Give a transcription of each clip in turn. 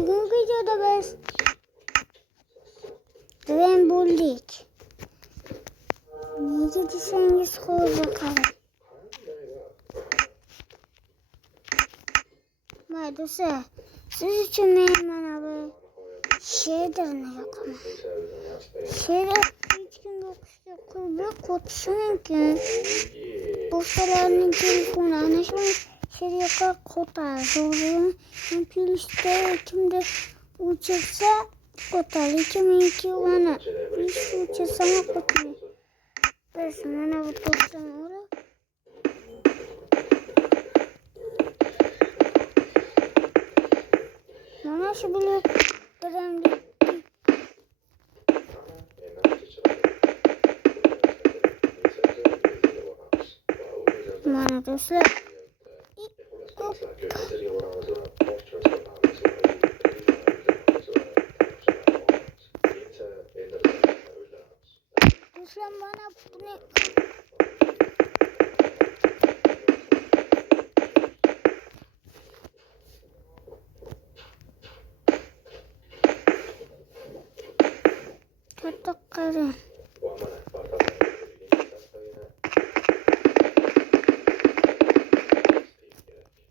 Bugungi videoda biz tren bo'ldik. Nega desangiz, hozir qarang. Maydo'sa, siz uchun men mana bu shaderni yoqaman. Shader hech kimga o'qishga qulluq qo'tishi mumkin. Boshqalarning telefoni ana shu shaderga qo'tadi. Pulishda kimdir o'chirsa qo'tadi, lekin meniki mana ish o'chirsa qo'tmaydi. Biz mana bu to'sani olib mana shu blok biramli mana do'stlar mana buni katta qarang.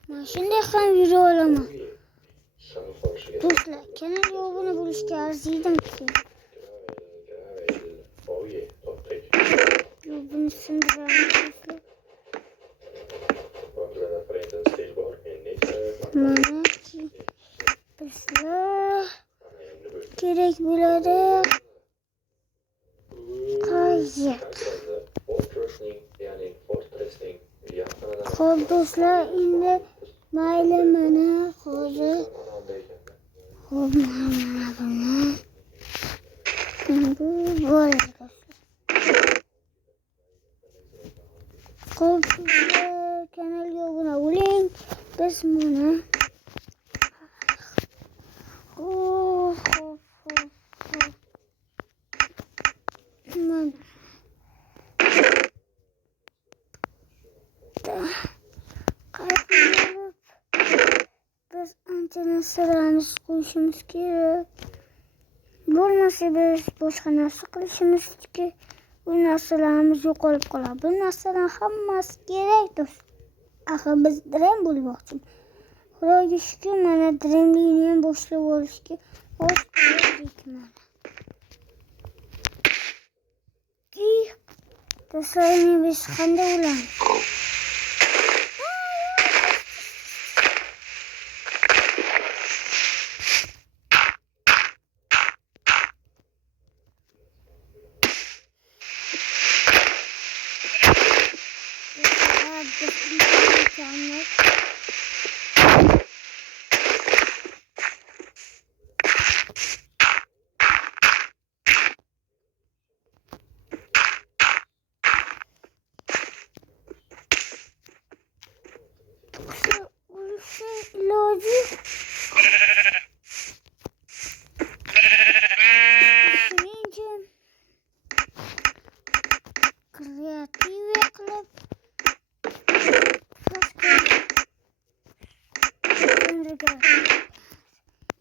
Mana shunday ham yura olaman. Do'stlar, kanalga obuna bo'lishga arziydim-ki. Buni sindiraman do'stlar. Mana bizlar kerak bo'ladi. Qayiq. Xo'p do'stlar, endi mayli mana hozir xo'p mana buni bu bo'ladi. Xo'p do'stlar, kanalga obuna bo'ling. Biz mana biz ancha narsalarimiz qo'yishimiz kerak. Bo'lmasa biz boshqa narsa qilishimiz kerak. Bu narsalarimiz yo'qolib qoladi. Bu narsalar hammasi kerak do'st. Axir biz dren bo'lmoqchimiz. Xudoga shukr, mana drenlikni ham boshlab olishga o'tdik mana. Do'stlar, biz qanday bo'lamiz?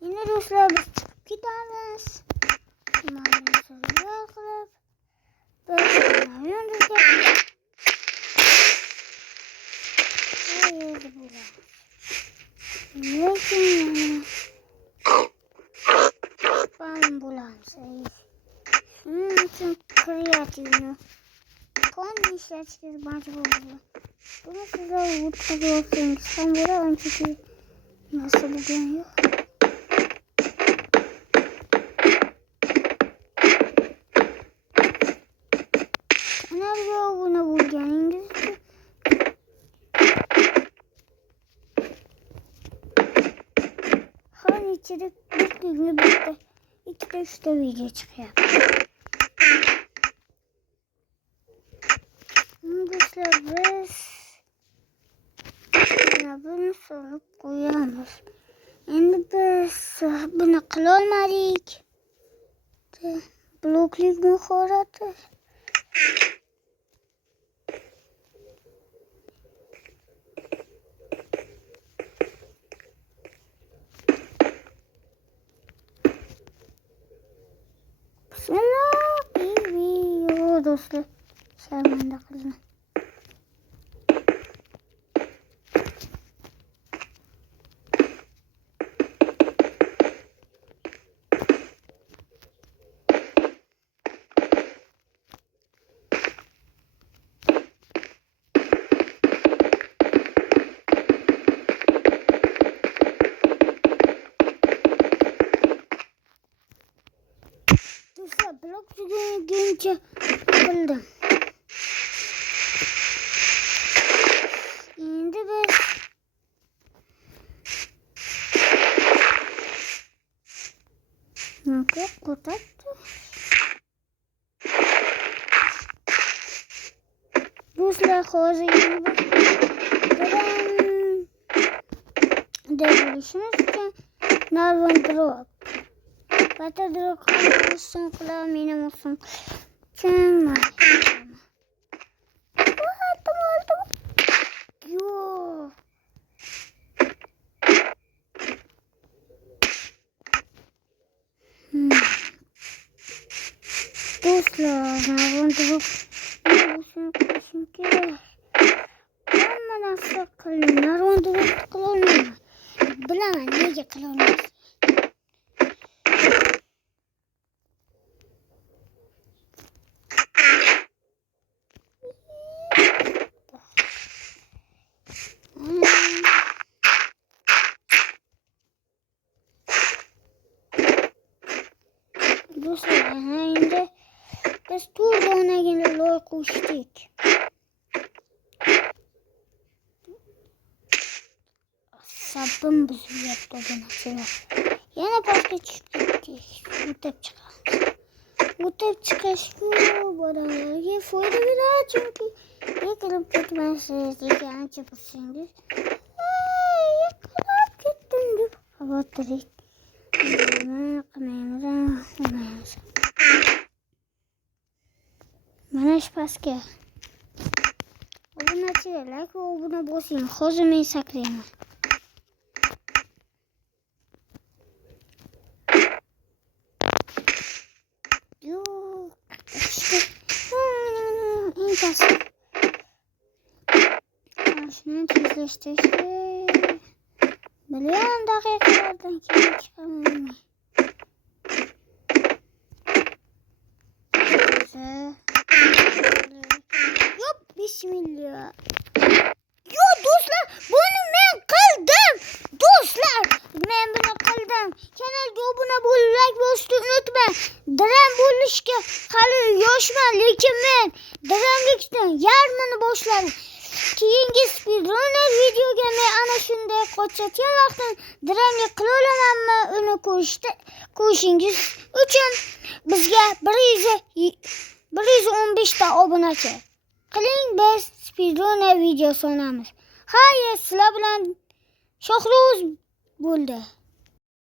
Yine do'stlar, biz chiqib ketamiz. Mana shunday qilib biz yo'lga lekin fan bo'lamiz. Shuning uchun kreativni qanday ishlatishga majburmiz. Buni sizlar o'tkazib olsangiz ham bo'ladi, anchaki narsa bo'lgani yo'q. Kanalga obuna bo'lganingiz uchun har nechida bir kunga bitta, ikkita, uchta video chiqyapti. Do'stlar, biz buni solib qo'yamiz. Endi biz buni qila olmadik. Bloklik mahorati. Bismillah. Do'stlar, sharmanda qildim. Do'stlar, blok tugaguncha qildim. Endi biz nima qo'yapti? Do'stlar, hozir deb bo'lishimiz uchun narvon drop. Bata drop qilishsin qilar, mening olsin. Yo. Do'stlar, narvon drop qilishim kerak. Hamma narsa qiling, narvon drop qilolmayman. Bilaman nega qilolmaysiz. Do'stlar, endi biz to'rdonagina loy qo'shdik. Sabim buzilyapti obunachilar. Yana pastga tushib ketdik. O'tib chiqamiz. O'tib chiqish bolalarga foyda beradi, chunki yiqilib ketmaysiz degan ancha bo'lsangiz. Yiqilib ketdim deb xavotirlik. Qilmaymiz. Mana shu pastga obunachilar, like va obuna bosing. Hozir men saklayman. Shuni tezlashtirishga million daqiqalardan keyin chiqaman. Yop, bismillah. Yo do'stlar, buni men qildim. Do'stlar, men buni qildim. Kanalga obuna bo'lib, like bosishni unutmang. Dram bo'lishga hali yoshman, lekin men dramlikdan yarmini boshladim. Keyingi speedrunner videoga men ana shunday qochayotgan vaqtim dramlik qila olamanmi? Uni ko'rishingiz uchun bizga 115 ta obunachi qiling, biz speedrunner video sonamiz. Hayır, sizlar bilan Shohruz bo'ldi.